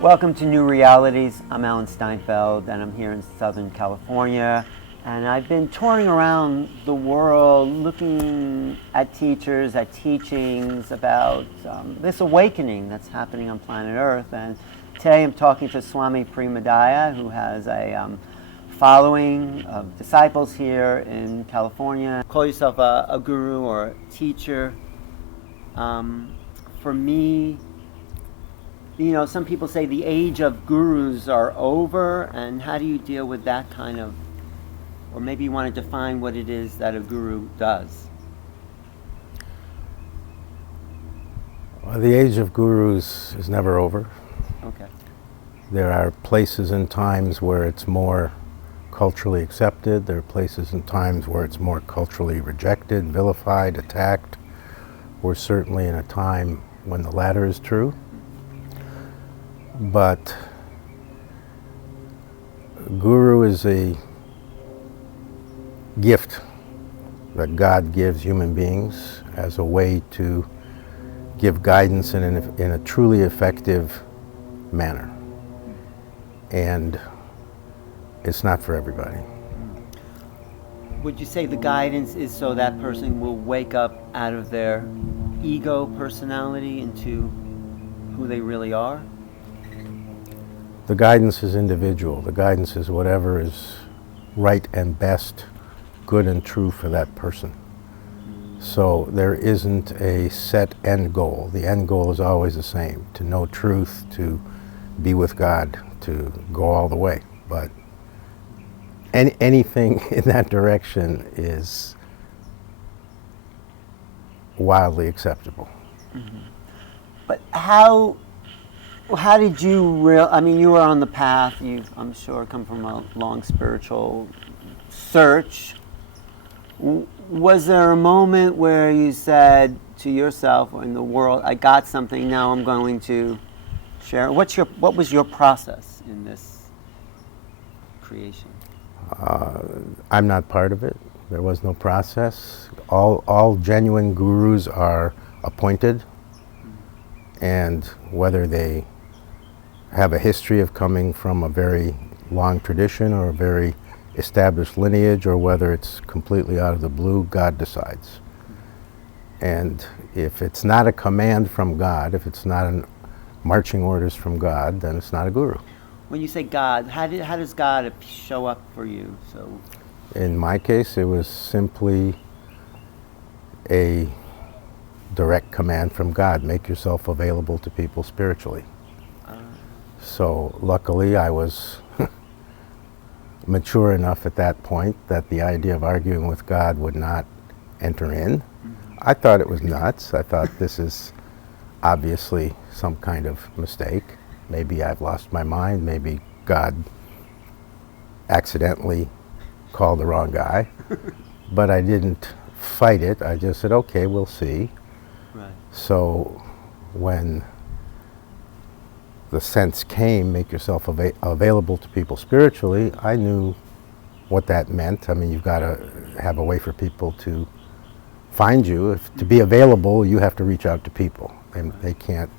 Welcome to New Realities. I'm Alan Steinfeld, and I'm here in Southern California. And I've been touring around the world looking at teachers, at teachings about this awakening that's happening on planet Earth. And today I'm talking to Swami Premodaya, who has a following of disciples here in California. Call yourself a guru or a teacher. For me, you know, some people say the age of gurus are over, and how do you deal with that kind of, or maybe you want to define what it is that a guru does? Well, the age of gurus is never over. Okay. There are places and times where it's more culturally accepted. There are places and times where it's more culturally rejected, vilified, attacked. We're certainly in a time when the latter is true. But guru is a gift that God gives human beings as a way to give guidance in a truly effective manner. And it's not for everybody. Would you say the guidance is so that person will wake up out of their ego personality into who they really are? The guidance is individual. The guidance is whatever is right and best, good and true for that person. So there isn't a set end goal. The end goal is always the same: to know truth, to be with God, to go all the way. But anything in that direction is wildly acceptable. Mm-hmm. But how did you I mean, you were on the path, you've, I'm sure, come from a long spiritual search. Was there a moment where you said to yourself or in the world, I got something, now I'm going to share? What was your process in this creation? I'm not part of it. There was no process. All genuine gurus are appointed, and whether they have a history of coming from a very long tradition or a very established lineage, or whether it's completely out of the blue, God decides. And if it's not a command from God, if it's not marching orders from God, then it's not a guru. When you say God, how does God show up for you? So, in my case, it was simply a direct command from God: make yourself available to people spiritually. So luckily I was mature enough at that point that the idea of arguing with God would not enter in. I thought it was nuts. I thought, this is obviously some kind of mistake. Maybe I've lost my mind. Maybe God accidentally called the wrong guy. But I didn't fight it. I just said, okay, we'll see. right. So when the sense came, make yourself available to people spiritually, I knew what that meant. I mean, you've got to have a way for people to find you. To be available, you have to reach out to people. And they can't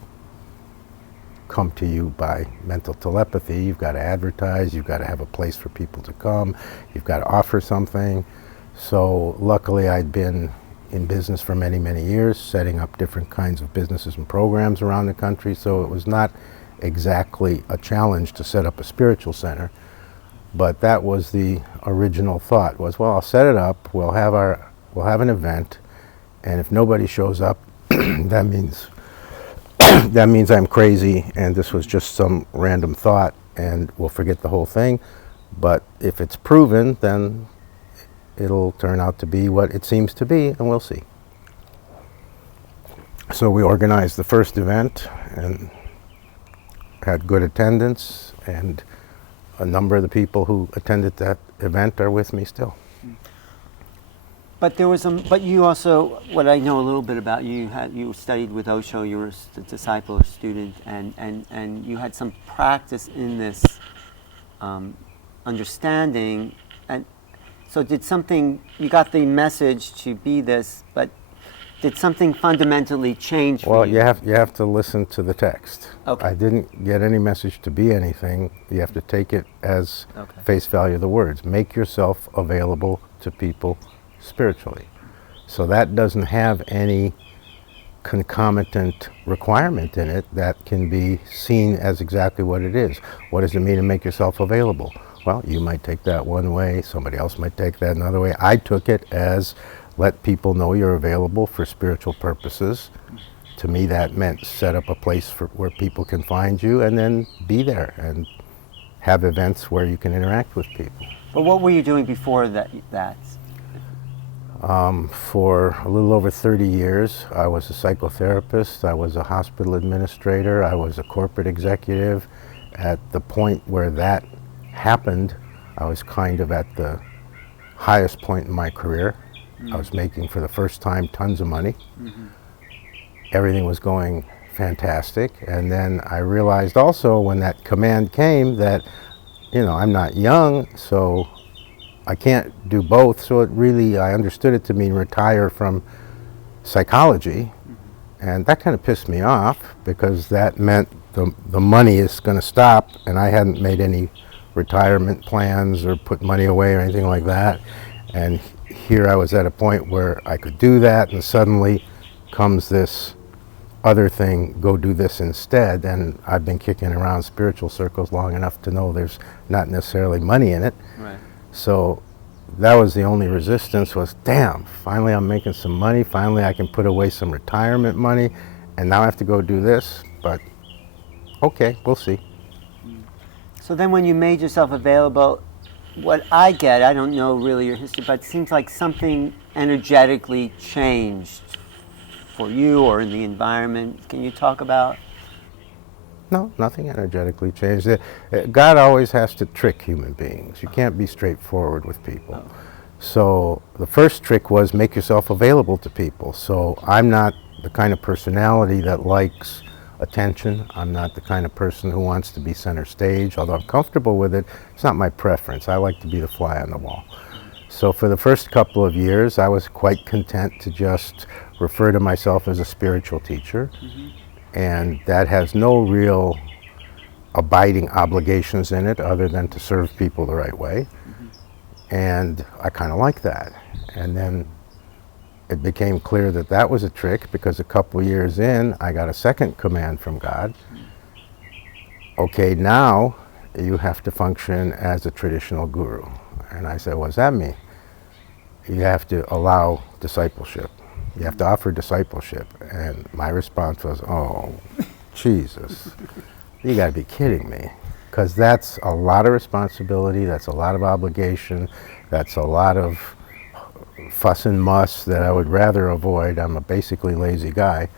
come to you by mental telepathy. You've got to advertise, you've got to have a place for people to come, you've got to offer something. So luckily I'd been in business for many, many years, setting up different kinds of businesses and programs around the country, so it was not exactly a challenge to set up a spiritual center. But that was the original thought, was, well, I'll set it up, we'll have an event, and if nobody shows up, that means I'm crazy and this was just some random thought, and we'll forget the whole thing. But if it's proven, then it'll turn out to be what it seems to be, and we'll see. So we organized the first event and had good attendance, and a number of the people who attended that event are with me still. But there was but you also, what I know a little bit about you, you studied with Osho, you were a disciple or student, and you had some practice in this understanding. And so did something, you got the message to be this, but Did something fundamentally change for Well, you? you have to listen to the text. Okay. I didn't get any message to be anything. You have to take it as Okay. face value of the words. Make yourself available to people spiritually. So that doesn't have any concomitant requirement in it that can be seen as exactly what it is. What does it mean to make yourself available? Well, you might take that one way, somebody else might take that another way. I took it as let people know you're available for spiritual purposes. To me, that meant set up a place where people can find you and then be there and have events where you can interact with people. But what were you doing before that? For a little over 30 years, I was a psychotherapist, I was a hospital administrator, I was a corporate executive. At the point where that happened, I was kind of at the highest point in my career. I was making, for the first time, tons of money. Everything was going fantastic. And then I realized also when that command came that, you know, I'm not young, so I can't do both. So it really, I understood it to mean retire from psychology. And that kind of pissed me off because that meant the money is going to stop, and I hadn't made any retirement plans or put money away or anything like that. And here I was at a point where I could do that, and suddenly comes this other thing, go do this instead. And I've been kicking around spiritual circles long enough to know there's not necessarily money in it. Right. So that was the only resistance, was damn, finally I'm making some money, finally I can put away some retirement money, and now I have to go do this. But okay, we'll see. So then when you made yourself available, what I get, I don't know really your history, but it seems like something energetically changed for you or in the environment. Can you talk about? No, nothing energetically changed. God always has to trick human beings. You can't be straightforward with people. Oh. So the first trick was make yourself available to people. So I'm not the kind of personality that likes attention. I'm not the kind of person who wants to be center stage, although I'm comfortable with it. It's not my preference. I like to be the fly on the wall. So for the first couple of years, I was quite content to just refer to myself as a spiritual teacher. And that has no real abiding obligations in it other than to serve people the right way. And I kind of like that. And then it became clear that that was a trick, because a couple years in, I got a second command from God. Okay, now you have to function as a traditional guru. And I said, what does that mean? You have to allow discipleship. You have to offer discipleship. And my response was, oh, Jesus, you gotta be kidding me. Because that's a lot of responsibility, that's a lot of obligation, that's a lot of fuss and muss that I would rather avoid. I'm a basically lazy guy.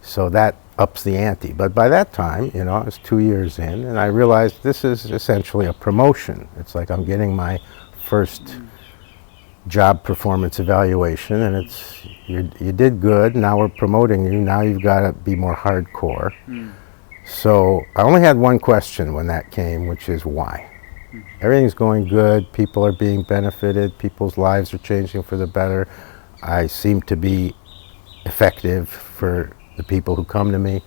So that ups the ante. But by that time, you know, I was 2 years in, and I realized this is essentially a promotion. It's like I'm getting my first job performance evaluation, and it's, you did good, now we're promoting you, now you've got to be more hardcore. So I only had one question when that came, which is why? Everything's going good, people are being benefited, people's lives are changing for the better. I seem to be effective for the people who come to me.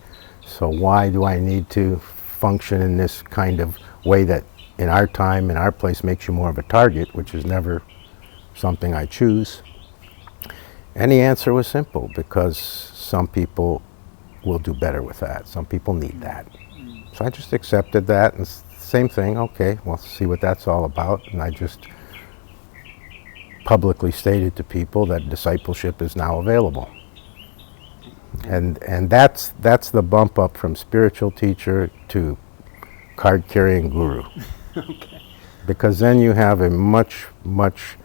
So why do I need to function in this kind of way that in our time, in our place, makes you more of a target, which is never something I choose? And the answer was simple, because some people will do better with that. Some people need that. So I just accepted that, and same thing, okay, we'll see what that's all about. And I just publicly stated to people that discipleship is now available. And that's the bump up from spiritual teacher to card-carrying guru. Okay. Because then you have a much, much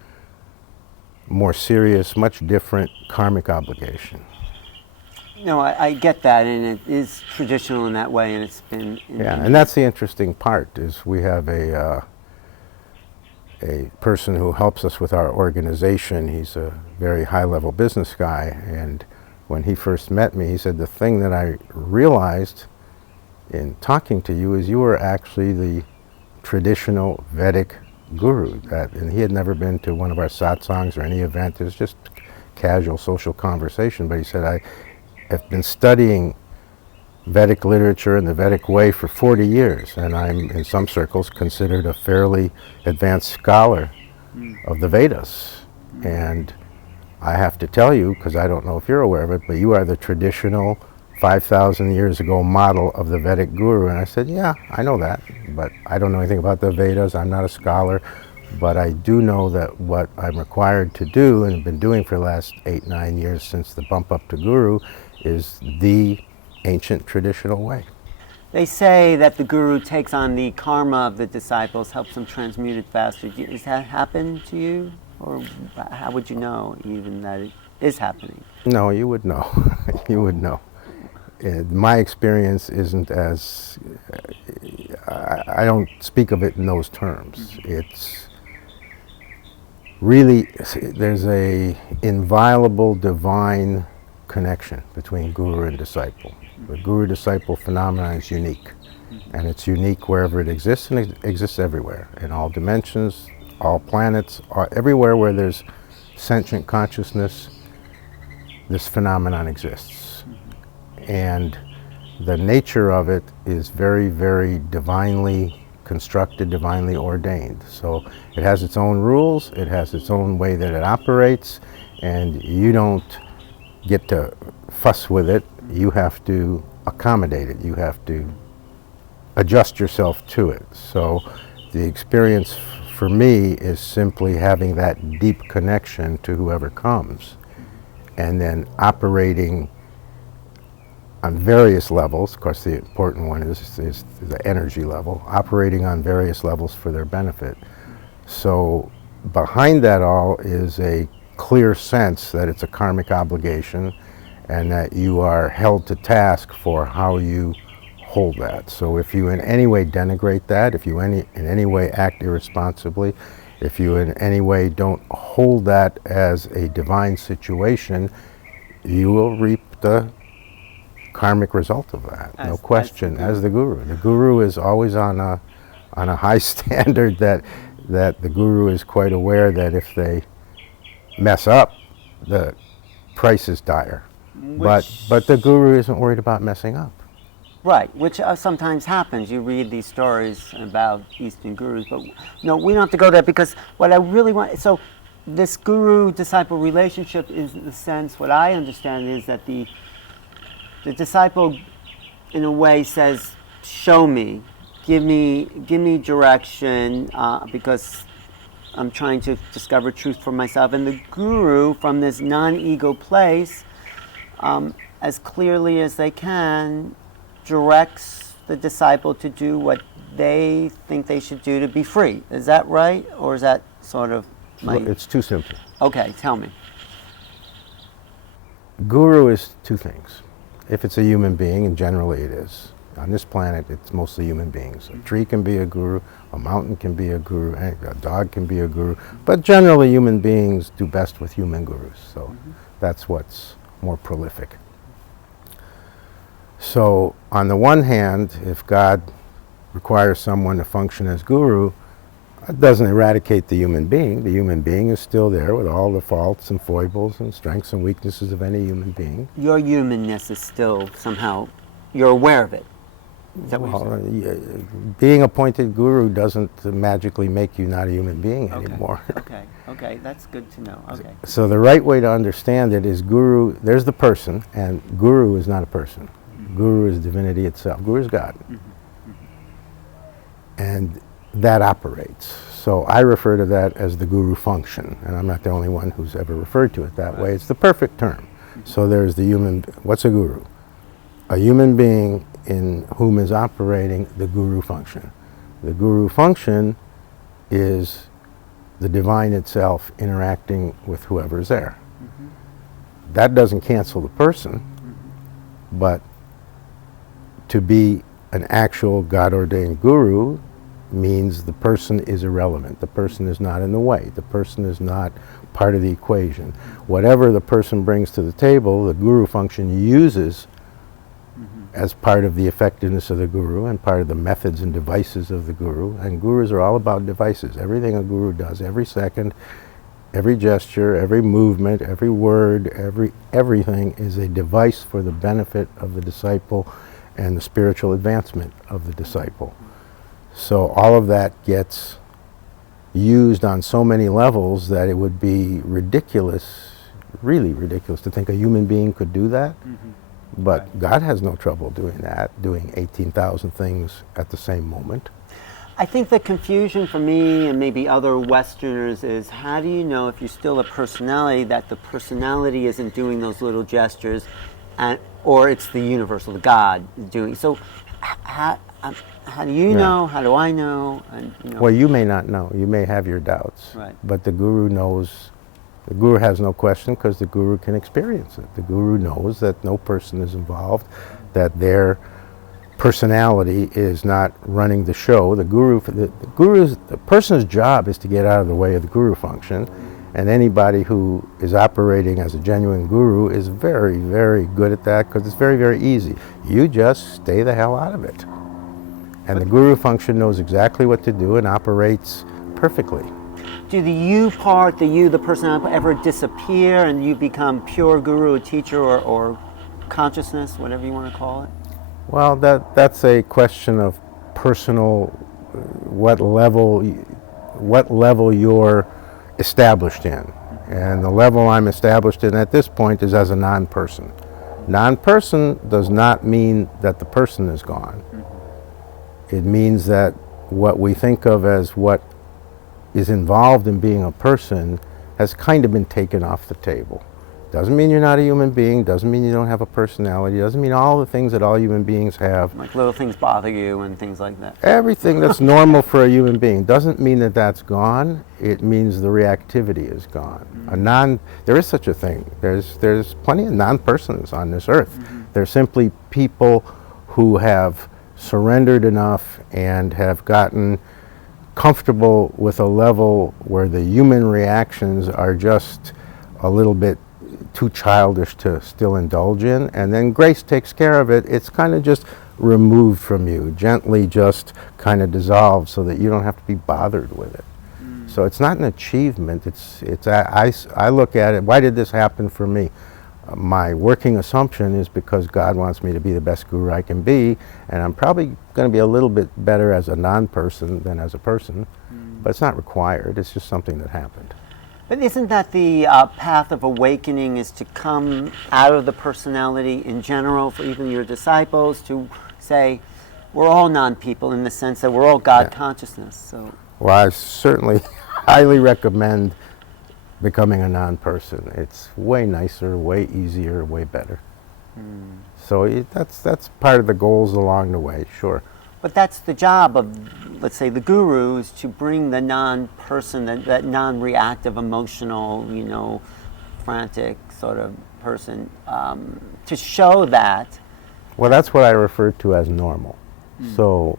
more serious, much different karmic obligation. No, I get that, and it is traditional in that way, and it's been... Yeah, and that's the interesting part, is we have a person who helps us with our organization. He's a very high-level business guy, and when he first met me, he said, the thing that I realized in talking to you is you were actually the traditional Vedic guru. And he had never been to one of our satsangs or any event. It was just casual social conversation, but he said, I have been studying Vedic literature and the Vedic way for 40 years, and I'm, in some circles, considered a fairly advanced scholar of the Vedas. And I have to tell you, because I don't know if you're aware of it, but you are the traditional 5,000 years ago model of the Vedic guru. And I said, yeah, I know that, but I don't know anything about the Vedas. I'm not a scholar, but I do know that what I'm required to do, and have been doing for the last 8, 9 years since the bump up to guru, is the ancient traditional way. They say that the guru takes on the karma of the disciples, helps them transmute it faster. Does that happen to you? Or how would you know even that it is happening? No, you would know. You would know. My experience isn't as, I don't speak of it in those terms. It's really, there's a inviolable divine connection between guru and disciple. The guru-disciple phenomenon is unique, and it's unique wherever it exists, and it exists everywhere, in all dimensions, all planets, everywhere where there's sentient consciousness, this phenomenon exists. And the nature of it is very, very divinely constructed, divinely ordained. So it has its own rules, it has its own way that it operates, and you don't get to fuss with it. You have to accommodate it. You have to adjust yourself to it. So the experience for me is simply having that deep connection to whoever comes, and then operating on various levels. Of course, the important one is the energy level, operating on various levels for their benefit. So behind that all is a clear sense that it's a karmic obligation, and that you are held to task for how you hold that. So if you in any way denigrate that, if you in any way act irresponsibly, if you in any way don't hold that as a divine situation, you will reap the karmic result of that, no question, as the guru. The guru is always on a high standard, that the guru is quite aware that if they mess up, the price is dire. But the guru isn't worried about messing up. Right, which sometimes happens. You read these stories about Eastern gurus, but no, we don't have to go there, because what I really want, so this guru-disciple relationship is the sense, what I understand is that the disciple, in a way, says, show me, give me direction, because I'm trying to discover truth for myself. And the guru, from this non-ego place, as clearly as they can, directs the disciple to do what they think they should do to be free. Is that right? Or is that sort of It's too simple. Okay, tell me. Guru is two things. If it's a human being, and generally it is, on this planet it's mostly human beings. A tree can be a guru, a mountain can be a guru, a dog can be a guru, but generally human beings do best with human gurus, so that's what's more prolific. So on the one hand, if God requires someone to function as guru, it doesn't eradicate the human being. The human being is still there with all the faults and foibles and strengths and weaknesses of any human being. Your humanness is still somehow, you're aware of it. Is that what you're saying? Being appointed guru doesn't magically make you not a human being anymore. Okay, that's good to know. Okay. So the right way to understand it is guru, there's the person, and guru is not a person. Guru is divinity itself. Guru is God. And that operates. So I refer to that as the guru function, and I'm not the only one who's ever referred to it that way. It's the perfect term. So there's the human, what's a guru? A human being in whom is operating the guru function. The guru function is the divine itself interacting with whoever's there. That doesn't cancel the person, but to be an actual God-ordained guru means the person is irrelevant. The person is not in the way. The person is not part of the equation. Whatever the person brings to the table, the guru function uses as part of the effectiveness of the guru and part of the methods and devices of the guru. And gurus are all about devices. Everything a guru does every second every gesture, every movement, every word, everything is a device for the benefit of the disciple and the spiritual advancement of the disciple. So all of that gets used on so many levels that it would be ridiculous, really ridiculous, to think a human being could do that. But Right. God has no trouble doing that, doing 18,000 things at the same moment. I think the confusion for me and maybe other Westerners is, how do you know if you're still a personality that the personality isn't doing those little gestures, or it's the universal, the God doing? So how do you know? How do I know? And, Well, you may not know. You may have your doubts. Right. But the Guru knows. The Guru has no question because the Guru can experience it. The Guru knows that no person is involved, that their personality is not running the show. The person's job is to get out of the way of the Guru function, and anybody who is operating as a genuine Guru is very, very good at that because it's very, very easy. You just stay the hell out of it. And the Guru function knows exactly what to do and operates perfectly. Do the you part, the personality, ever disappear and you become pure Guru, a teacher, or consciousness, whatever you want to call it? Well, that's a question of personal, what level you're established in. And the level I'm established in at this point is as a non-person. Non-person does not mean that the person is gone. It means that what we think of as what is involved in being a person has kind of been taken off the table. Doesn't mean you're not a human being, doesn't mean you don't have a personality, doesn't mean all the things that all human beings have. Like little things bother you and things like that. Everything that's normal for a human being doesn't mean that that's gone. It means the reactivity is gone. There is such a thing. There's plenty of non-persons on this earth. They're simply people who have surrendered enough and have gotten comfortable with a level where the human reactions are just a little bit too childish to still indulge in, and then grace takes care of it. It's kind of just removed from you, gently just kind of dissolved so that you don't have to be bothered with it. So it's not an achievement. I look at it, why did this happen for me? My working assumption is because God wants me to be the best Guru I can be, and I'm probably going to be a little bit better as a non-person than as a person, but it's not required. It's just something that happened. But isn't that the path of awakening, is to come out of the personality in general for even your disciples, to say we're all non-people in the sense that we're all God consciousness. So, well, I certainly highly recommend becoming a non-person. It's way nicer, way easier, way better. So that's part of the goals along the way, sure. But that's the job of, let's say, the gurus, to bring the non-person, that non-reactive, emotional, frantic sort of person, to show that. Well, that's what I refer to as normal. So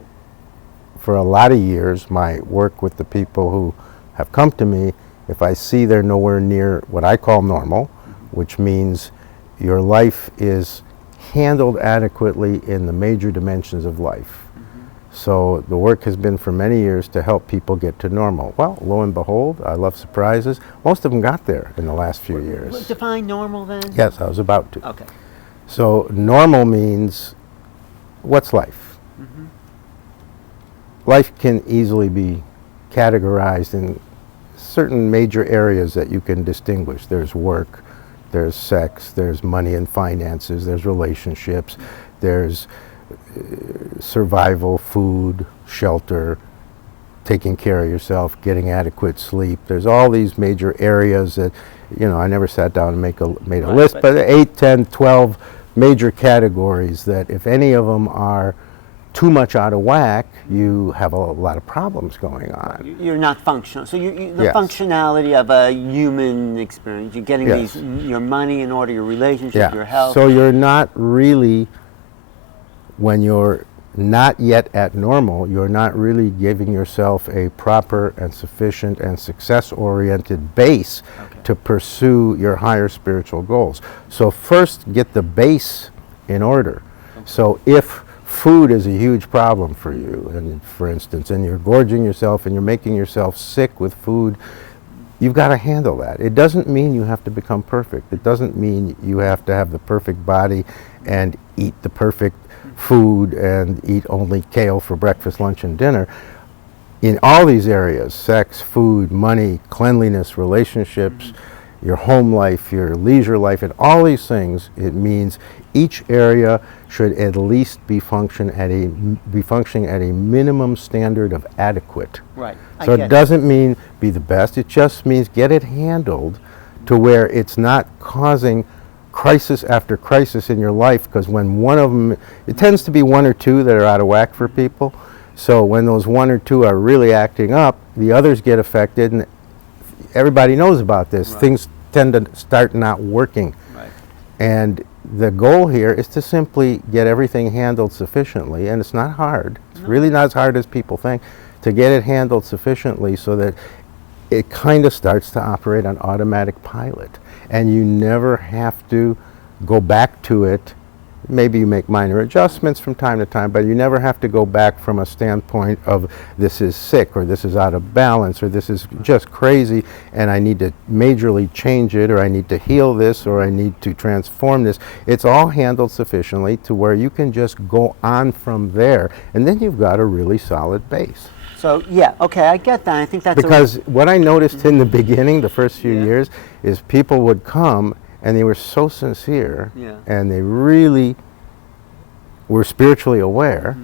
for a lot of years, my work with the people who have come to me, if I see they're nowhere near what I call normal, which means your life is handled adequately in the major dimensions of life. So the work has been for many years to help people get to normal. Well, lo and behold, I love surprises. Most of them got there in the last few years. Define normal then? Yes, I was about to. Okay. So normal means, what's life? Life can easily be categorized in certain major areas that you can distinguish. There's work, there's sex, there's money and finances, there's relationships, there's survival, food, shelter, taking care of yourself, getting adequate sleep. There's all these major areas that, I never sat down and made a list, but 8, 10, 12 major categories that if any of them are too much out of whack, you have a lot of problems going on. You're not functional. So the functionality of a human experience, you're getting your money in order, your relationship, your health. So you're not really, when you're not yet at normal, you're not really giving yourself a proper and sufficient and success-oriented base to pursue your higher spiritual goals. So first get the base in order. So if food is a huge problem for you, and for instance, and you're gorging yourself and you're making yourself sick with food, you've got to handle that. It doesn't mean you have to become perfect. It doesn't mean you have to have the perfect body and eat the perfect food and eat only kale for breakfast, lunch, and dinner. In all these areas, sex, food, money, cleanliness, relationships, your home life, your leisure life, and all these things, it means each area should at least be functioning at a minimum standard of adequate. Right. So it doesn't mean be the best, it just means get it handled to where it's not causing crisis after crisis in your life, because when one of them, it tends to be one or two that are out of whack for people. So when those one or two are really acting up, the others get affected, and everybody knows about this. Right. Things tend to start not working. Right. And the goal here is to simply get everything handled sufficiently, and it's not hard. It's really not as hard as people think, to get it handled sufficiently so that it kind of starts to operate on automatic pilot. And you never have to go back to it. Maybe you make minor adjustments from time to time, but you never have to go back from a standpoint of this is sick, or this is out of balance, or this is just crazy and I need to majorly change it, or I need to heal this, or I need to transform this. It's all handled sufficiently to where you can just go on from there, and then you've got a really solid base. So, yeah, okay, I get that. I think that's Because what I noticed in the beginning, the first few years, is people would come and they were so sincere, and they really were spiritually aware,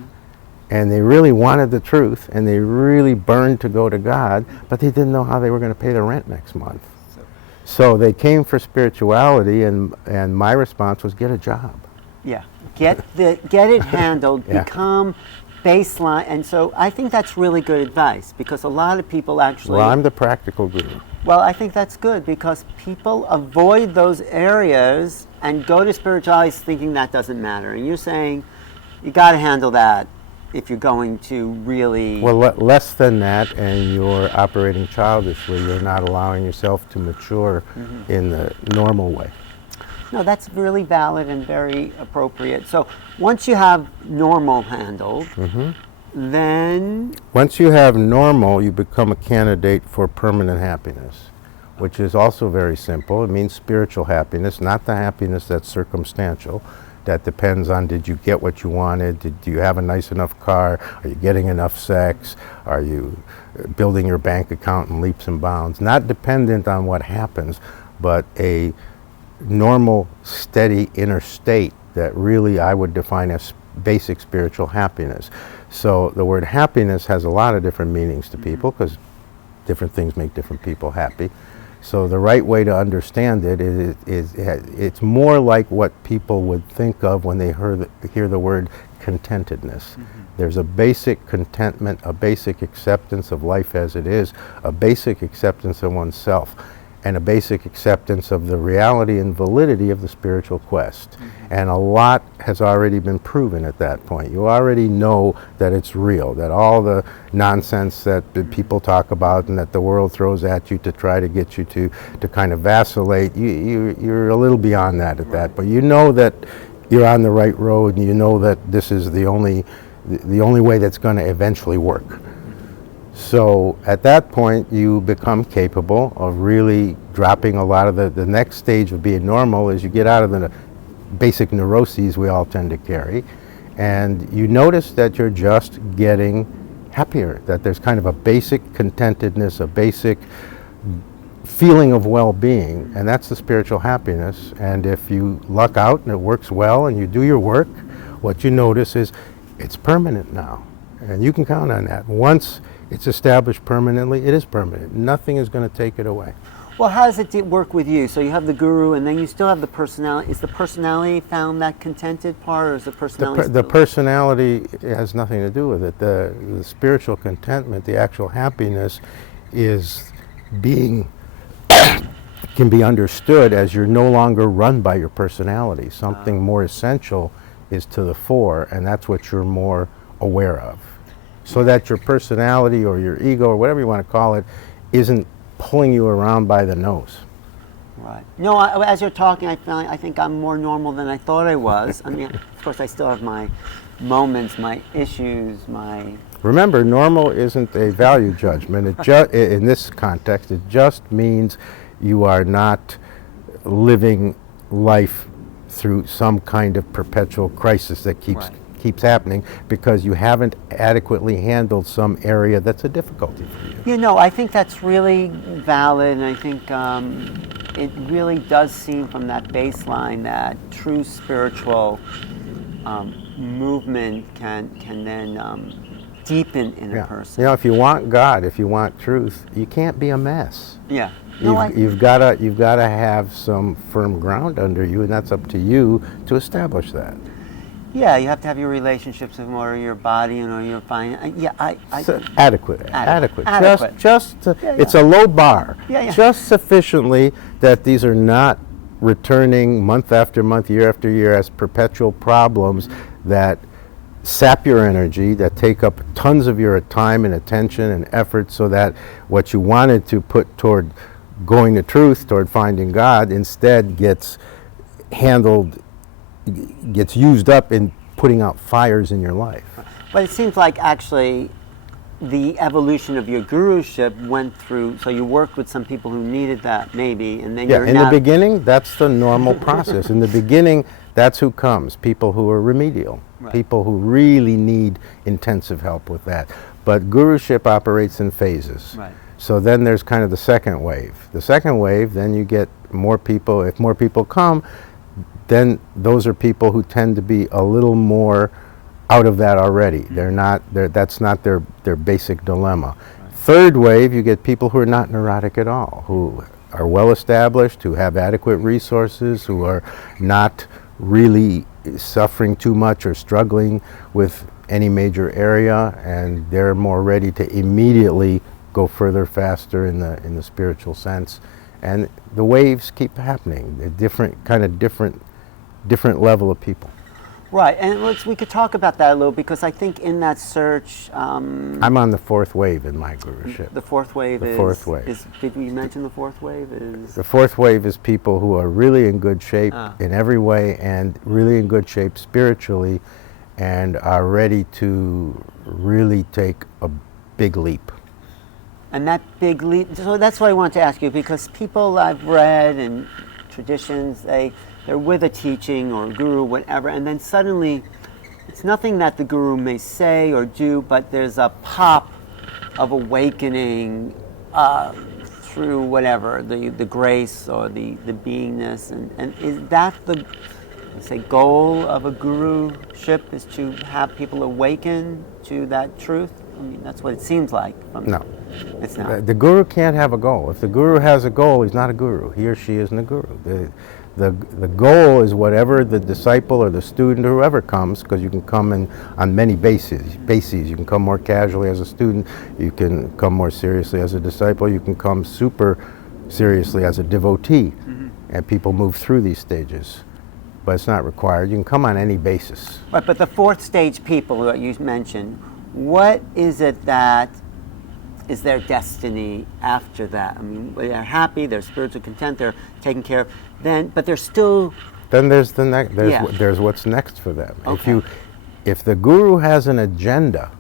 and they really wanted the truth, and they really burned to go to God, but they didn't know how they were going to pay the rent next month. So they came for spirituality, and my response was, get a job. Yeah, get it handled, become baseline, and so I think that's really good advice, because a lot of people actually... Well, I'm the practical guru. Well, I think that's good, because people avoid those areas and go to spirituality thinking that doesn't matter. And you're saying you got to handle that if you're going to really... Well, less than that, and you're operating childishly. You're not allowing yourself to mature in the normal way. No, that's really valid and very appropriate. So once you have normal handled, then... Once you have normal, you become a candidate for permanent happiness, which is also very simple. It means spiritual happiness, not the happiness that's circumstantial, that depends on, did you get what you wanted? Do you have a nice enough car? Are you getting enough sex? Are you building your bank account in leaps and bounds? Not dependent on what happens, but a normal, steady inner state that really I would define as basic spiritual happiness. So the word happiness has a lot of different meanings to people, because different things make different people happy. So the right way to understand it is it's more like what people would think of when they hear the word contentedness. There's a basic contentment, a basic acceptance of life as it is, a basic acceptance of oneself, and a basic acceptance of the reality and validity of the spiritual quest. And a lot has already been proven at that point. You already know that it's real, that all the nonsense that people talk about and that the world throws at you to try to get you to kind of vacillate, you're a little beyond that at that point. You know that you're on the right road, and you know that this is the only way that's going to eventually work. So at that point, you become capable of really dropping a lot of the next stage of being normal is you get out of the basic neuroses we all tend to carry, and you notice that you're just getting happier, that there's kind of a basic contentedness, a basic feeling of well-being, and that's the spiritual happiness. And if you luck out and it works well and you do your work, what you notice is it's permanent now, and you can count on that. Once it's established permanently, it is permanent. Nothing is going to take it away. Well, how does it work with you? So you have the guru, and then you still have the personality. Is the personality found that contented part, or is the personality The personality has nothing to do with it. The spiritual contentment, the actual happiness, is being can be understood as you're no longer run by your personality. Something more essential is to the fore, and that's what you're more aware of. So that your personality or your ego or whatever you want to call it isn't pulling you around by the nose. Right. No, as you're talking, I think I'm more normal than I thought I was. I mean, of course, I still have my moments, my issues, my... Remember, normal isn't a value judgment. In this context, it just means you are not living life through some kind of perpetual crisis that keeps happening because you haven't adequately handled some area that's a difficulty for you. You know, I think that's really valid, and I think it really does seem from that baseline that true spiritual movement can then deepen in a person. You know, if you want God, if you want truth, you can't be a mess. Yeah. You've got to have some firm ground under you, and that's up to you to establish that. Yeah, you have to have your relationships in order, your body in order, your adequate. It's a low bar. Yeah. Just sufficiently that these are not returning month after month, year after year as perpetual problems that sap your energy, that take up tons of your time and attention and effort, so that what you wanted to put toward going to truth, toward finding God, instead gets used up in putting out fires in your life. But it seems like actually the evolution of your guruship went through, so you worked with some people who needed that maybe, and then in the beginning, that's the normal process. In the beginning, that's who comes, people who are remedial, people who really need intensive help with that. But guruship operates in phases. Right. So then there's kind of the second wave. The second wave, then you get more people. If more people come, then those are people who tend to be a little more out of that already. That's not their basic dilemma. Right. Third wave, you get people who are not neurotic at all, who are well established, who have adequate resources, who are not really suffering too much or struggling with any major area, and they're more ready to immediately go further, faster in the spiritual sense. And the waves keep happening. They're different level of people. Right, and we could talk about that a little, because I think in that search... I'm on the fourth wave in my guruship. The fourth wave did we mention the fourth wave is? The fourth wave is people who are really in good shape in every way, and really in good shape spiritually, and are ready to really take a big leap. And that big leap, so that's what I wanted to ask you, because people I've read and traditions, they're with a teaching or a guru, whatever, and then suddenly it's nothing that the guru may say or do, but there's a pop of awakening through whatever, the grace or the beingness, and is that the goal of a guruship, is to have people awaken to that truth? I mean, that's what it seems like. No. It's not. The guru can't have a goal. If the guru has a goal, he's not a guru. He or she isn't a guru. The goal is whatever the disciple or the student or whoever comes, because you can come on many bases. You can come more casually as a student, you can come more seriously as a disciple, you can come super seriously as a devotee, and people move through these stages. But it's not required. You can come on any basis. Right, but the fourth stage people that you mentioned, what is it that is their destiny after that? I mean, they're happy, they're spiritually content, they're taken care of. But they're still. Then there's the next. There's what's next for them. Okay. If the guru has an agenda,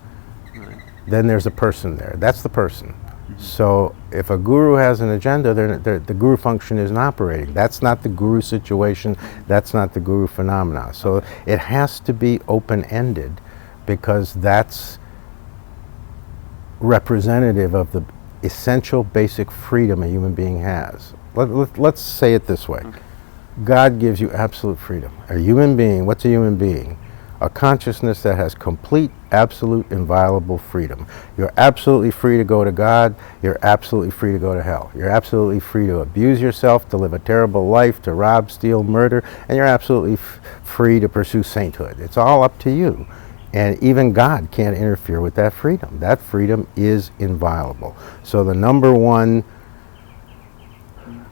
then there's a person there. That's the person. So if a guru has an agenda, the guru function isn't operating. That's not the guru situation. That's not the guru phenomena. So it has to be open-ended, because that's representative of the essential basic freedom a human being has. Let's say it this way. Okay. God gives you absolute freedom. A human being, what's a human being? A consciousness that has complete, absolute, inviolable freedom. You're absolutely free to go to God. You're absolutely free to go to hell. You're absolutely free to abuse yourself, to live a terrible life, to rob, steal, murder, and you're absolutely free to pursue sainthood. It's all up to you. And even God can't interfere with that freedom. That freedom is inviolable. So the number one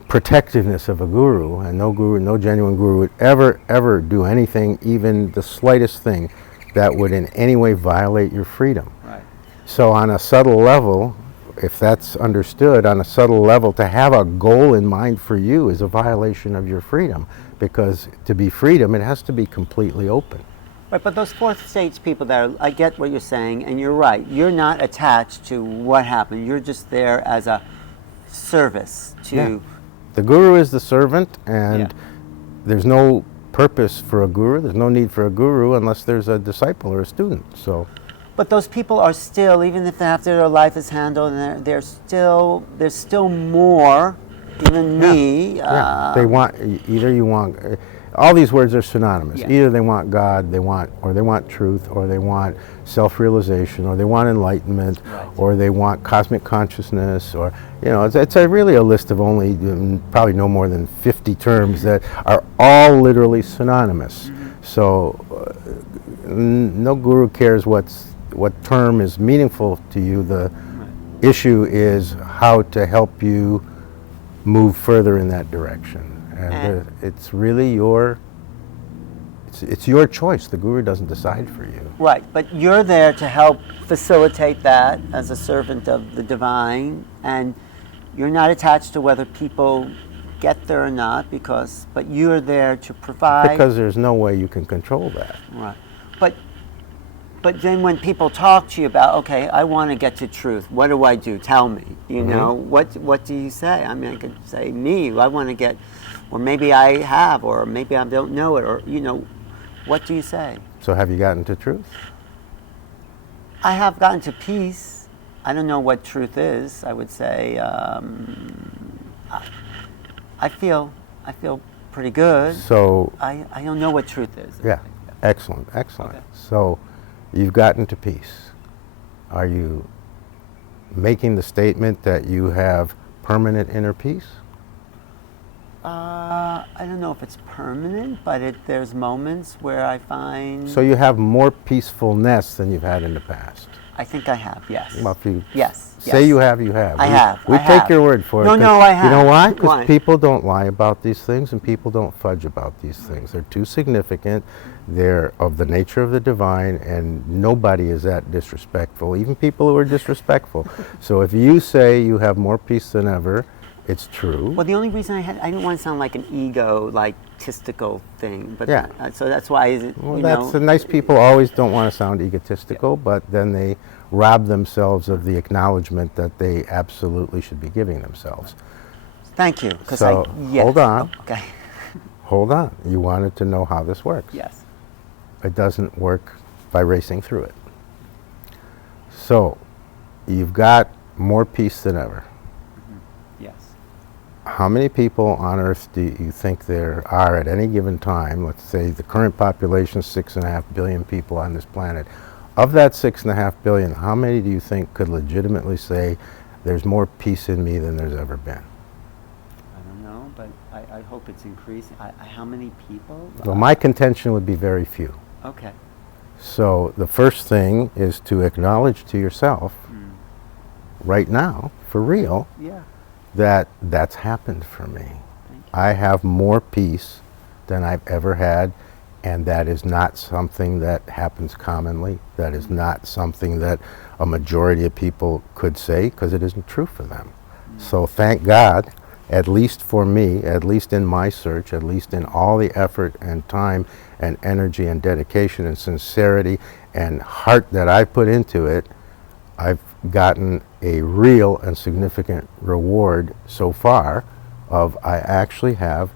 protectiveness of a guru, and no genuine guru would ever do anything, even the slightest thing, that would in any way violate your freedom. Right. So on a subtle level, if that's understood on a subtle level, to have a goal in mind for you is a violation of your freedom, because to be freedom, it has to be completely open. Right, but those fourth stage people that are, I get what you're saying, and you're right. You're not attached to what happened. You're just there as a service to... Yeah. The guru is the servant, and there's no purpose for a guru. There's no need for a guru unless there's a disciple or a student. So, but those people are still, even if after their life is handled, and there's still more, even me. They want, either you want, all these words are synonymous. Yeah. Either they want God, they want truth, or they want self-realization, or they want enlightenment, Right. or they want cosmic consciousness, or, you know, it's really a list of only probably no more than 50 terms that are all literally synonymous. Mm-hmm. So no guru cares what term is meaningful to you. The issue is how to help you move further in that direction. And it's really it's your choice. The guru doesn't decide for you. Right, but you're there to help facilitate that as a servant of the divine, and you're not attached to whether people get there or not, but you're there to provide. Because there's no way you can control that. Right, but then when people talk to you about, okay, I want to get to truth, what do I do? Tell me. You know, what do you say? I mean, I could say me. I want to get, or maybe I have, or maybe I don't know it, or you know, what do you say? So have you gotten to truth? I have gotten to peace. I don't know what truth is. I would say I feel pretty good. So I don't know what truth is. yeah, excellent. Okay. So you've gotten to peace. Are you making the statement that you have permanent inner peace? I don't know if it's permanent, but there's moments where I find... So you have more peacefulness than you've had in the past. I think I have, yes. Well, if you Yes. say you have, you have. I have. We I take have. your word for it. No, I have. You know why? Why? Because people don't lie about these things, and people don't fudge about these things. They're too significant. They're of the nature of the divine, and nobody is that disrespectful, even people who are disrespectful. So if you say you have more peace than ever, it's true. Well, the only reason I didn't want to sound like an egotistical thing, but Yeah. So that's why, Well, that's the nice people always don't want to sound egotistical, but then they rob themselves of the acknowledgement that they absolutely should be giving themselves. Thank you. So, hold on. Oh, okay. Hold on. You wanted to know how this works. Yes. It doesn't work by racing through it. So, you've got more peace than ever. Yes. How many people on Earth do you think there are at any given time? Let's say the current population is 6.5 billion people on this planet. Of that 6.5 billion, how many do you think could legitimately say there's more peace in me than there's ever been? I don't know, but I hope it's increasing. How many people? Well, my contention would be very few. Okay. So the first thing is to acknowledge to yourself right now, for real, Yeah. that that's happened for me. I have more peace than I've ever had, and that is not something that happens commonly. That is not something that a majority of people could say, because it isn't true for them. So thank God, at least for me, at least in my search, at least in all the effort and time and energy and dedication and sincerity and heart that I put into it, I've gotten a real and significant reward so far of I actually have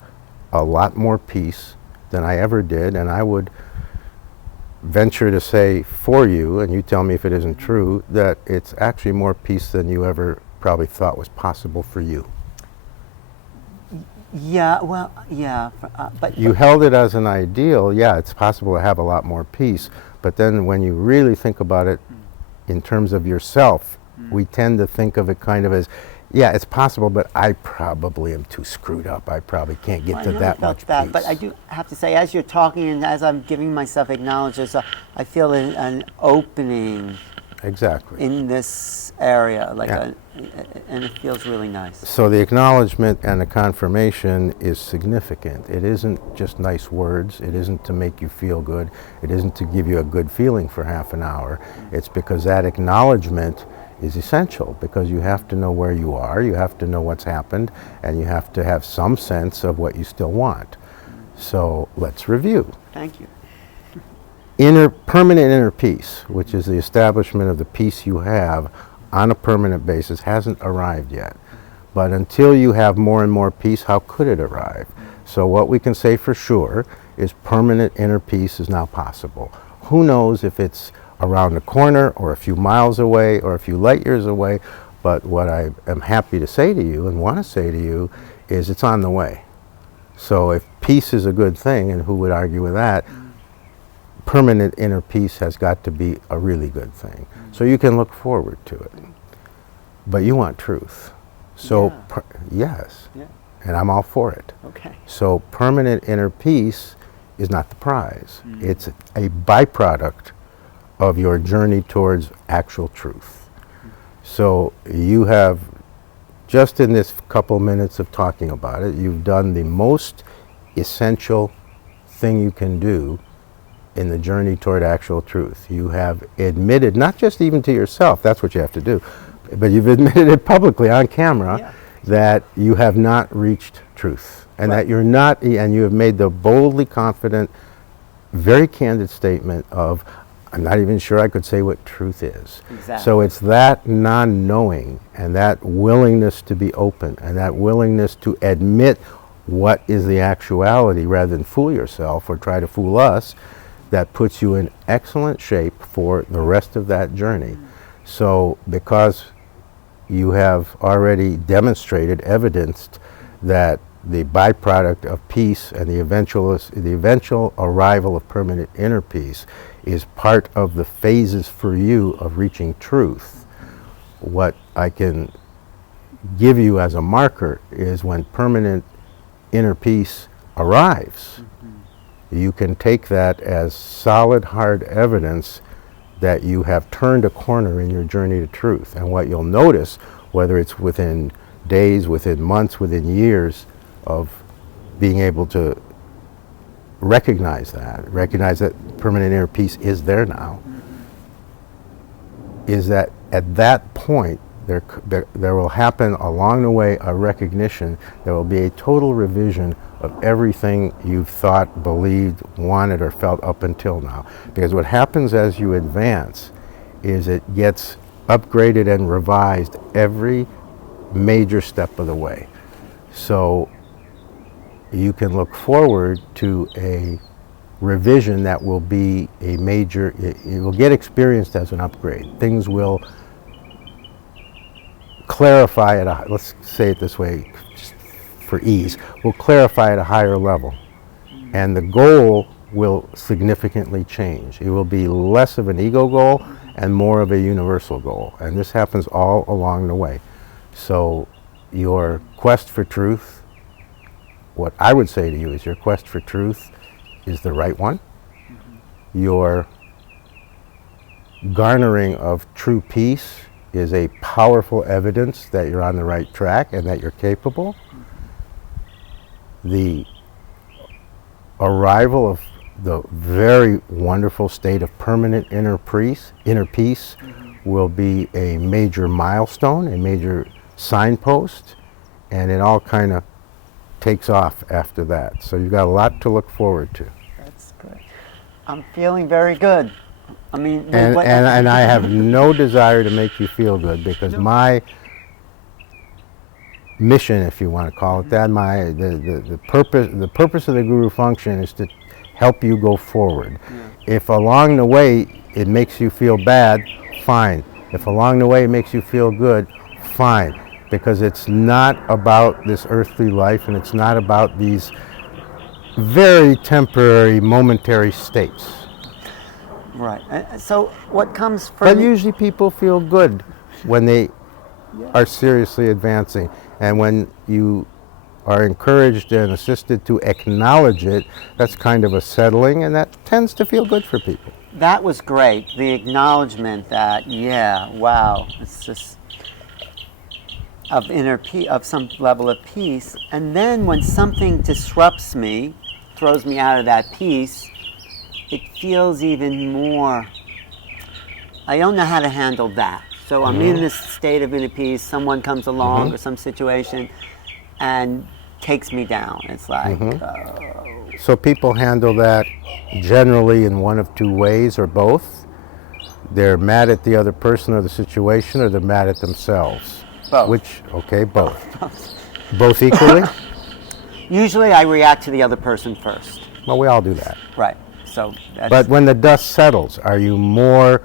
a lot more peace than I ever did, and I would venture to say for you, and you tell me if it isn't true, that it's actually more peace than you ever probably thought was possible for you. Yeah, well, yeah, but... You held it as an ideal. Yeah, it's possible to have a lot more peace, but then when you really think about it in terms of yourself, we tend to think of it kind of as, yeah, it's possible, but I probably am too screwed up. I probably can't get to that much peace. But I do have to say, as you're talking and as I'm giving myself acknowledgments, I feel an opening Exactly. in this area, like Yeah. and it feels really nice. So the acknowledgement and the confirmation is significant. It isn't just nice words. It isn't to make you feel good. It isn't to give you a good feeling for half an hour. It's because that acknowledgement is essential, because you have to know where you are, you have to know what's happened, and you have to have some sense of what you still want. So let's review. Thank you. Permanent inner peace, which is the establishment of the peace you have on a permanent basis, hasn't arrived yet. But until you have more and more peace, how could it arrive? So what we can say for sure is permanent inner peace is now possible. Who knows if it's around the corner or a few miles away or a few light years away, but what I am happy to say to you and want to say to you is it's on the way. So if peace is a good thing, and who would argue with that, permanent inner peace has got to be a really good thing. So you can look forward to it. But you want truth. So, yes, and I'm all for it. Okay. So permanent inner peace is not the prize. It's a byproduct of your journey towards actual truth. So you have, just in this couple minutes of talking about it, you've done the most essential thing you can do in the journey toward actual truth. You have admitted, not just even to yourself, that's what you have to do, but you've admitted it publicly on camera that you have not reached truth, and that you're not, and you have made the boldly confident, very candid statement of, I'm not even sure I could say what truth is. Exactly. So it's that non-knowing and that willingness to be open and that willingness to admit what is the actuality rather than fool yourself or try to fool us that puts you in excellent shape for the rest of that journey. So because you have already demonstrated, evidenced that the byproduct of peace and the eventual arrival of permanent inner peace is part of the phases for you of reaching truth. What I can give you as a marker is when permanent inner peace arrives, you can take that as solid, hard evidence that you have turned a corner in your journey to truth. And what you'll notice, whether it's within days, within months, within years of being able to recognize that permanent inner peace is there now, is that at that point there will happen along the way a recognition, there will be a total revision of everything you've thought, believed, wanted, or felt up until now. Because what happens as you advance is it gets upgraded and revised every major step of the way. So you can look forward to a revision that will be a major, it will get experienced as an upgrade. Things will clarify let's say it this way, just for ease, will clarify at a higher level. And the goal will significantly change. It will be less of an ego goal and more of a universal goal. And this happens all along the way. So your quest for truth, what I would say to you is your quest for truth is the right one. Your garnering of true peace is a powerful evidence that you're on the right track and that you're capable. The arrival of the very wonderful state of permanent inner peace will be a major milestone, a major signpost, and it all kind of takes off after that. So you've got a lot to look forward to. That's great. I'm feeling very good. I mean, and I have no desire to make you feel good, because my mission, if you want to call it that, the purpose of the guru function is to help you go forward. If along the way it makes you feel bad, fine. If along the way it makes you feel good, fine. Because it's not about this earthly life, and it's not about these very temporary, momentary states. Right. So what comes from... But usually people feel good when they are seriously advancing. And when you are encouraged and assisted to acknowledge it, that's kind of a settling, and that tends to feel good for people. That was great. The acknowledgement that, wow, it's just of inner peace, of some level of peace. And then when something disrupts me, throws me out of that peace, it feels even more, I don't know how to handle that. So I'm in this state of inner peace. Someone comes along or some situation and takes me down. It's like, So people handle that generally in one of two ways or both. They're mad at the other person or the situation, or they're mad at themselves. both. Both. Both equally? Usually I react to the other person first. Well, we all do that. Right. So that's, But when the dust settles, are you more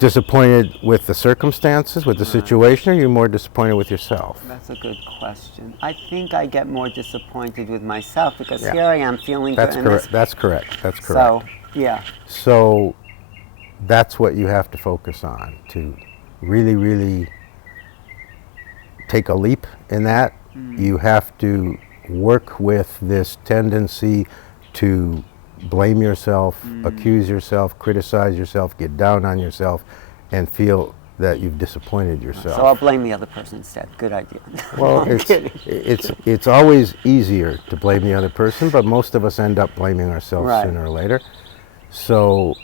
disappointed with the circumstances, with the situation, or are you more disappointed with yourself? that's a good question. I think I get more disappointed with myself because Yeah. here I am feeling That's good. correct. That's correct. That's correct. So, yeah. So that's what you have to focus on, to really, really take a leap in that. You have to work with this tendency to blame yourself, accuse yourself, criticize yourself, get down on yourself, and feel that you've disappointed yourself. So I'll blame the other person instead. Good idea. Well, I'm kidding. it's always easier to blame the other person, but most of us end up blaming ourselves Right. sooner or later. So